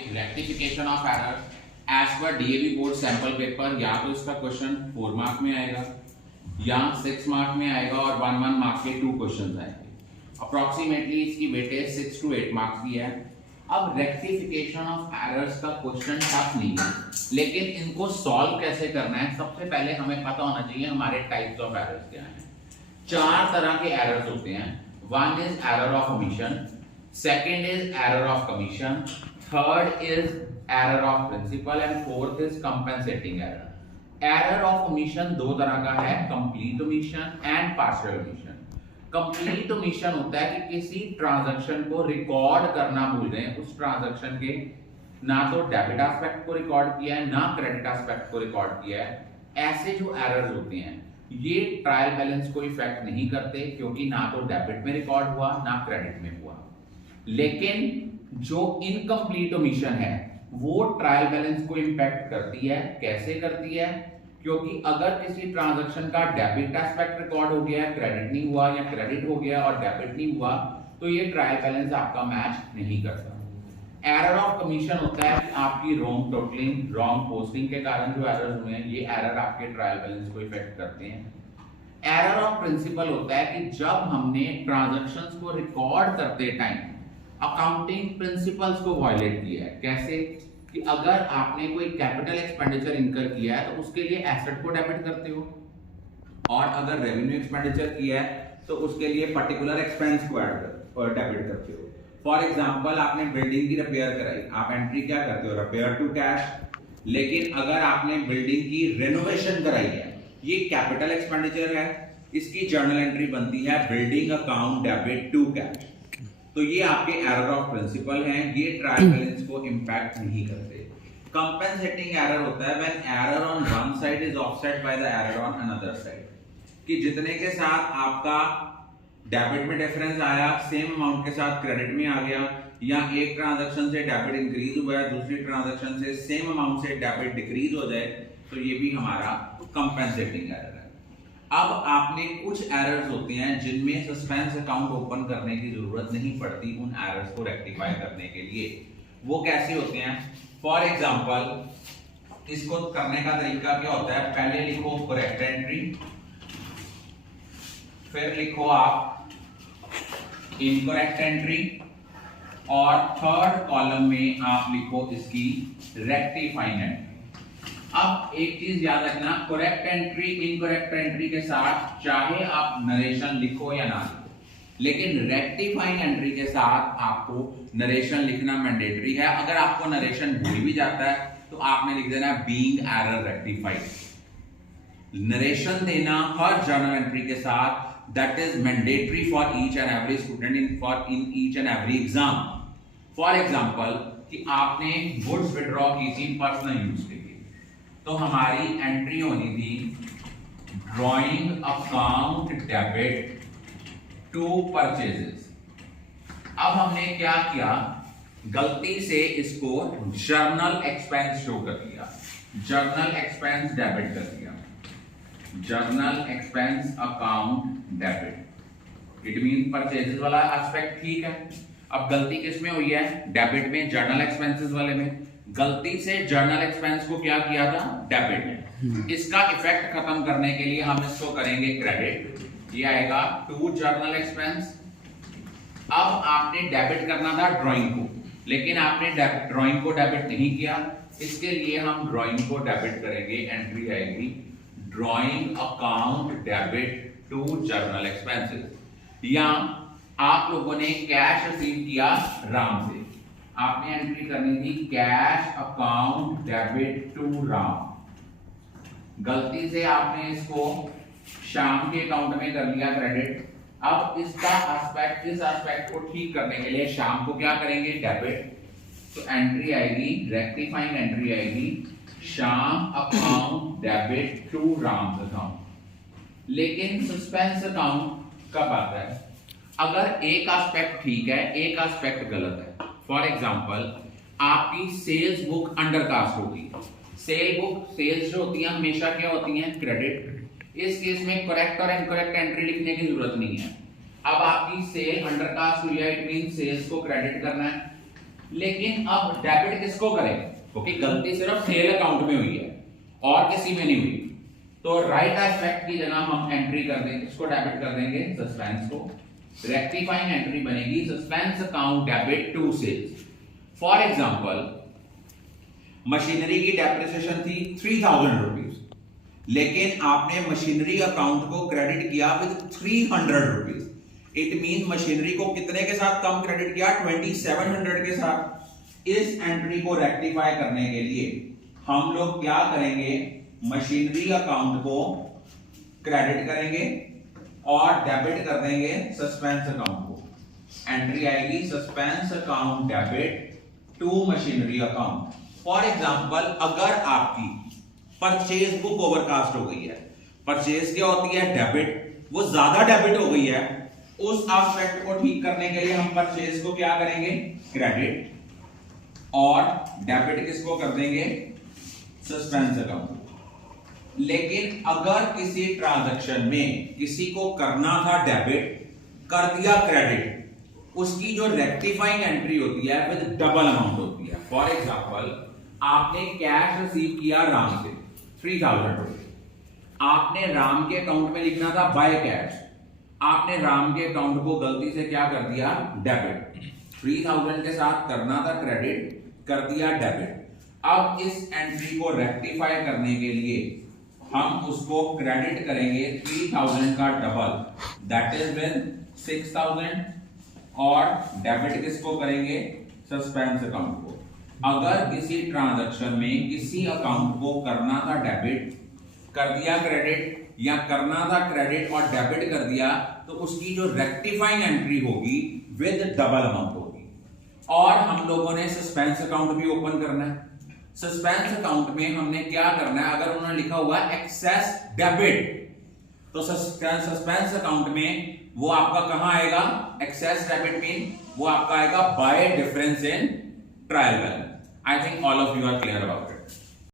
Topic rectification of error as per DAV board sample paper. या तो इसका question 4 mark में आएगा या 6 मार्क में आएगा और 1 मार्क के 2 क्वेश्चन आएंगे। अप्रोक्सीमेटली इसकी वेटेज 6 to 8 मार्क्स की है। अब रेक्टिफिकेशन ऑफ एरर्स का क्वेश्चन टफ नहीं है, लेकिन इनको सॉल्व कैसे करना है सबसे पहले हमें पता होना चाहिए हमारे टाइप्स ऑफ एरर्स क्या हैं। 4 तरह के एरर्स होते हैं। One is error of omission, second is error of commission, third is error of principle and fourth is compensating error. Error of omission 2 तरह का है, complete omission and partial omission. Complete omission होता है कि किसी transaction को record करना भूल गए, उस ट्रांजैक्शन के ना तो डेबिट एस्पेक्ट को रिकॉर्ड किया है ना क्रेडिट एस्पेक्ट को रिकॉर्ड किया है। ऐसे जो एरर्स होते हैं ये ट्रायल बैलेंस को इफेक्ट नहीं करते, क्योंकि ना तो डेबिट में रिकॉर्ड हुआ ना क्रेडिट में हुआ। लेकिन जो इनकम्प्लीट ओमिशन है वो ट्रायल बैलेंस को इंपैक्ट करती है। कैसे करती है? क्योंकि अगर किसी ट्रांजैक्शन का डेबिट एस्पेक्ट रिकॉर्ड हो गया है, क्रेडिट नहीं हुआ, या क्रेडिट हो गया और डेबिट नहीं हुआ, तो ये ट्रायल बैलेंस आपका मैच नहीं करता। एरर ऑफ कमीशन होता है कि आपकी रॉन्ग टोटलिंग, रॉन्ग पोस्टिंग के कारण जो एरर्स हुए हैं ये एरर आपके ट्रायल बैलेंस को इफेक्ट करते हैं। एरर ऑफ प्रिंसिपल होता है कि जब हमने ट्रांजैक्शंस को रिकॉर्ड करते टाइम अकाउंटिंग प्रिंसिपल्स को वायलेट किया है। कैसे? कि अगर आपने कोई कैपिटल एक्सपेंडिचर इनकर किया है तो उसके लिए एसेट को डेबिट करते हो, और अगर रेवेन्यू एक्सपेंडिचर किया है तो उसके लिए पर्टिकुलर एक्सपेंस को डेबिट करते हो। फॉर एग्जांपल आपने बिल्डिंग की रिपेयर कराई, आप एंट्री क्या करते हो? Repair to cash. लेकिन अगर आपने बिल्डिंग की रेनोवेशन कराई है, ये कैपिटल एक्सपेंडिचर है, इसकी जर्नल एंट्री बनती है building account debit to cash. तो ये आपके एरर ऑफ प्रिंसिपल हैं, ये ट्रायल बैलेंस को इंपैक्ट नहीं करते। कंपेंसेटिंग एरर होता है when error on one side is offset by the error on another side, कि जितने के साथ आपका डेबिट में डिफरेंस आया सेम अमाउंट के साथ क्रेडिट में आ गया, या एक ट्रांजैक्शन से डेबिट इंक्रीज हुआ है दूसरी ट्रांजैक्शन से सेम अमाउंट से डेबिट डिक्रीज हो जाए, तो ये भी हमारा कंपेंसेटिंग एरर है। अब आपने कुछ एरर्स होते हैं जिनमें सस्पेंस अकाउंट ओपन करने की जरूरत नहीं पड़ती उन एरर्स को रेक्टिफाई करने के लिए। वो कैसे होते हैं? फॉर एग्जांपल इसको करने का तरीका क्या होता है? पहले लिखो करेक्ट एंट्री, फिर लिखो आप इनकरेक्ट एंट्री, और थर्ड कॉलम में आप लिखो इसकी रेक्टिफाइंग एंट्री। अब एक चीज याद रखना, करेक्ट एंट्री इनकरेक्ट एंट्री के साथ चाहे आप नरेशन लिखो या ना लिखो, लेकिन रेक्टिफाइंग एंट्री के साथ आपको नरेशन लिखना मैंडेटरी है। अगर आपको नरेशन भूल भी जाता है तो आपने लिख देना बीइंग एरर रेक्टिफाइड। नरेशन देना हर जर्नल एंट्री के साथ, that is mandatory for each and every student in each and every exam. For example कि आपने गुड्स विड्रॉ की थी पर्सनल यूज के लिए, तो हमारी एंट्री होनी थी drawing account debit to purchases. अब हमने क्या किया? गलती से इसको जर्नल एक्सपेंस शो कर दिया, जर्नल एक्सपेंस डेबिट कर दिया, journal expense account debit. It mean purchases वाला एस्पेक्ट ठीक है। अब गलती किस में हुई है? डेबिट में, जर्नल एक्सपेंसेस वाले में। गलती से जर्नल एक्सपेंस को क्या किया था? डेबिट में। इसका इफेक्ट खत्म करने के लिए हम इसको करेंगे क्रेडिट, ये आएगा टू जर्नल एक्सपेंस। अब आपने डेबिट करना था ड्राइंग को, लेकिन आपने ड्राइंग को डेबिट नहीं किया, इसके लिए हम ड्राइंग को डेबिट करेंगे। एंट्री आएगी drawing account debit to journal expenses. या आप लोगों ने कैश रिसीव किया राम से, आपने एंट्री करनी थी cash account debit to Ram. गलती से आपने इसको श्याम के अकाउंट में कर लिया क्रेडिट। अब इसका एस्पेक्ट, इस एस्पेक्ट को ठीक करने के लिए श्याम को क्या करेंगे? डेबिट। तो एंट्री आएगी, रेक्टिफाइंग एंट्री आएगी Shyam account debit to Ram account. लेकिन सस्पेंस अकाउंट कब आता है? अगर एक एस्पेक्ट ठीक है एक एस्पेक्ट गलत है। फॉर एग्जाम्पल आपकी सेल्स बुक अंडरकास्ट होगी। सेल्स जो होती हैं हमेशा क्या होती हैं? क्रेडिट। इस केस में करेक्ट और इनकरेक्ट एंट्री लिखने की जरूरत नहीं है। अब आपकी सेल अंडरकास्ट हुई है, इट मीन सेल्स को क्रेडिट करना है। लेकिन अब डेबिट किसको करें, क्योंकि गलती सिर्फ सेल अकाउंट में हुई है और किसी में नहीं हुई, तो राइट एस्पेक्ट की जगह हम एंट्री कर देंगे, इसको डेबिट कर देंगे सस्पेंस को, रेक्टिफाइंग एंट्री बनेगी suspense account debit to sales. For example machinery की डेप्रिसिएशन थी 3000 रुपीज, लेकिन आपने मशीनरी अकाउंट को क्रेडिट किया with 300 rupees. It mean machinery को कितने के साथ कम क्रेडिट किया, 2700 के साथ। इस एंट्री को रेक्टिफाई करने के लिए हम लोग क्या करेंगे, मशीनरी अकाउंट को क्रेडिट करेंगे और डेबिट कर देंगे सस्पेंस अकाउंट को। एंट्री आएगी suspense account debit to machinery account. For example अगर आपकी परचेज बुक ओवरकास्ट हो गई है, परचेज क्या होती है, डेबिट, वो ज्यादा डेबिट हो गई है, उस एस्पेक्ट को ठीक करने के लिए हम परचेज को क्या करेंगे, क्रेडिट, और डेबिट किसको कर देंगे, सस्पेंस अकाउंट। लेकिन अगर किसी ट्रांजैक्शन में किसी को करना था डेबिट, कर दिया क्रेडिट, उसकी जो रेक्टिफाइंग एंट्री होती है विद डबल अमाउंट होती है। फॉर एग्जांपल आपने कैश रिसीव किया राम से 3000 रुपए, आपने राम के अकाउंट में लिखना था बाय कैश, आपने राम के अकाउंट को गलती से क्या कर दिया, डेबिट, 3000 के साथ करना था क्रेडिट, कर दिया डेबिट। अब इस एंट्री को रेक्टिफाई करने के लिए हम उसको क्रेडिट करेंगे 3000 का डबल, दैट इज विद 6000, और डेबिट किसको करेंगे, सस्पेंस अकाउंट को। अगर किसी ट्रांजैक्शन में किसी अकाउंट को करना था डेबिट, कर दिया क्रेडिट, या करना था क्रेडिट और डेबिट कर दिया, तो उसकी जो रेक्टिफाइंग एंट्री होगी विद डबल अमाउंट होगी। और हम लोगों ने सस्पेंस अकाउंट भी ओपन करना है। सस्पेंस अकाउंट में हमने क्या करना है, अगर उन्होंने लिखा हुआ है एक्सेस डेबिट, तो सस्पेंस अकाउंट में वो आपका कहां आएगा, एक्सेस डेबिट मीन वो आपका आएगा by difference in trial balance. I think all of you are clear about